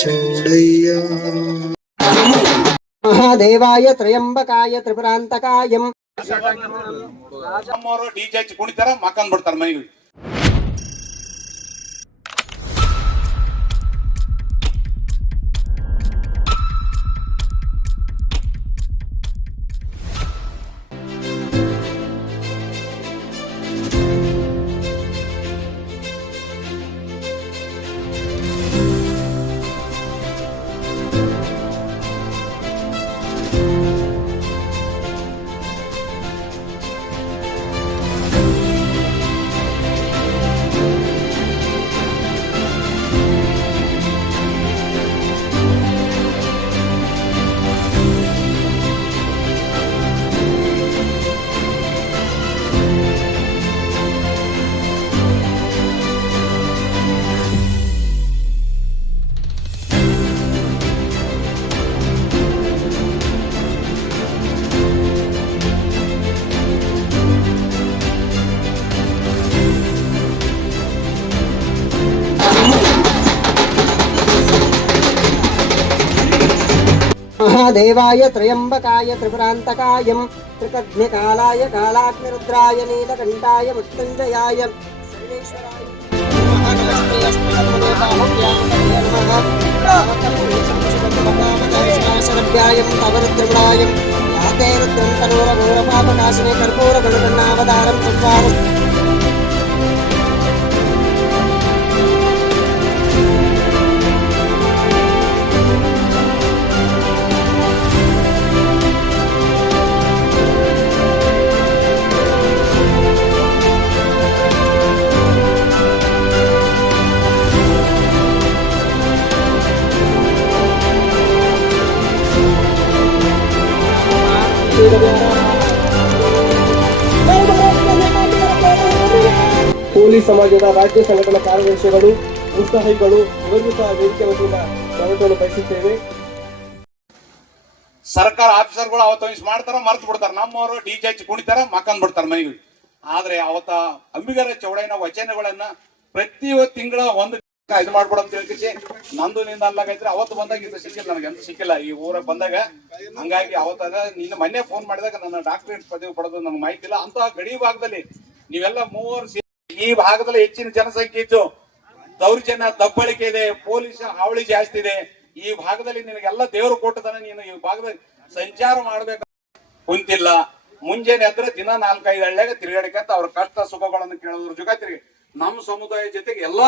ಚೌಡಯ್ಯ ಮಹಾದೇವಾಯ ತ್ರಯಂಬಕಾಯ ತ್ರಿಪುರಾಂತಕಾಯಂ ನಮ್ಮವರು ಡಿಜೆ ಹಚ್ಚಿ ಕುಣಿತಾರ ಮಕ್ಕಂದ್ ಬಿಡ್ತಾರ ಮನೆಗೆ. ಮಹಾದೇವಾಯ ತ್ರಯಂಬಕಾಯ ತ್ರಿಪುರಾಂತಕಾಯಂ ತ್ರಿಕಗ್ನಿಕಾಲಾಯ ಕಾಲಾಗ್ನಿರುದ್ರಾಯ ನೀಲಕಂಠಾಯ ಮೃತ್ಯುಂಜಯಾಯ ಸರ್ವೇಶ್ವರಾಯ ಶರಭ್ಯಾಯಂ ತವರುದ್ರಗುಣಾಯಂ ಯಾತೆ ರುದ್ರಂ ತನೂರ ಘೋರಪಾಪನಾಶಿನೇ ಕರ್ಪೂರ ಗಣಗಣಾವತಾರಂ ಚತ್ವಾರ ಪೊಲೀಸ್ ಸಮಾಜದ ರಾಜ್ಯ ಸಂಘಟನಾ ಕಾರ್ಯದರ್ಶಿಗಳು ಉತ್ಸಾಹಿಗಳು ಇವರಿಗೂ ಸಹ ವೇದಿಕೆ ವತಿಯಿಂದ ಸ್ವಾಗತವನ್ನು ಬಯಸುತ್ತೇವೆ. ಸರ್ಕಾರ ಆಫೀಸರ್ಗಳು ಅವತ್ತು ಮಾಡ್ತಾರ ಮರ್ತು ಬಿಡ್ತಾರ. ನಮ್ಮವರು ಡಿಜೆ ಹಚ್ಚಿ ಕುಣಿತಾರ ಮಕ್ಕಂದ್ ಬಿಡ್ತಾರ ಮನೆಗೆ. ಆದ್ರೆ ಅವತ್ತ ಅಂಬಿಗರ ಚೌಡಯ್ಯನ ವಚನಗಳನ್ನ ಪ್ರತಿ ತಿಂಗಳ ಒಂದು ಇದು ಮಾಡ್ಬಿಡ ಅಂತ ಹೇಳ್ಕಿಸಿ ನಂದು ನಿಂದ ಅಲ್ಲಾಗೈತ್ರಿ. ಅವತ್ತು ಬಂದಾಗ ಇದು ಸಿಕ್ಕಿಲ್ಲ, ನನಗೆ ಎಂತ ಸಿಕ್ಕಿಲ್ಲ ಈ ಊರಾಗ ಬಂದಾಗ. ಹಂಗಾಗಿ ಅವತ್ತಾಗ ನಿನ್ನ ಮೊನ್ನೆ ಫೋನ್ ಮಾಡಿದಾಗ ನನ್ನ ಡಾಕ್ಟರೇಟ್ ಪದವಿ ಪಡೆದು ನನಗೆ ಮಾಹಿತಿ ಇಲ್ಲ. ಅಂತ ಗಡಿ ಭಾಗದಲ್ಲಿ ನೀವೆಲ್ಲ ಮೂವರು ಈ ಭಾಗದಲ್ಲಿ ಹೆಚ್ಚಿನ ಜನಸಂಖ್ಯೆ ಇದ್ದು ದೌರ್ಜನ್ಯ ದಬ್ಬಳಿಕೆ ಇದೆ, ಪೊಲೀಸ್ ಹಾವಳಿ ಜಾಸ್ತಿ ಇದೆ. ಈ ಭಾಗದಲ್ಲಿ ನಿನಗೆಲ್ಲ ದೇವರು ಕೊಟ್ಟದನ್ನ ನೀನು ಈ ಭಾಗದಲ್ಲಿ ಸಂಚಾರ ಮಾಡ್ಬೇಕು ಕುಂತಿಲ್ಲ. ಮುಂಜಾನೆ ಎದ್ರೆ ದಿನ 4-5 ಹಳ್ಳಿಯಾಗ ತಿರುಗಾಡಿಕಂತ ಅವ್ರ ಕಷ್ಟ ಸುಖಗಳನ್ನು ಕೇಳೋದ್ರ ಜೊತೆ ನಮ್ಮ ಸಮುದಾಯ ಜೊತೆಗೆ ಎಲ್ಲಾ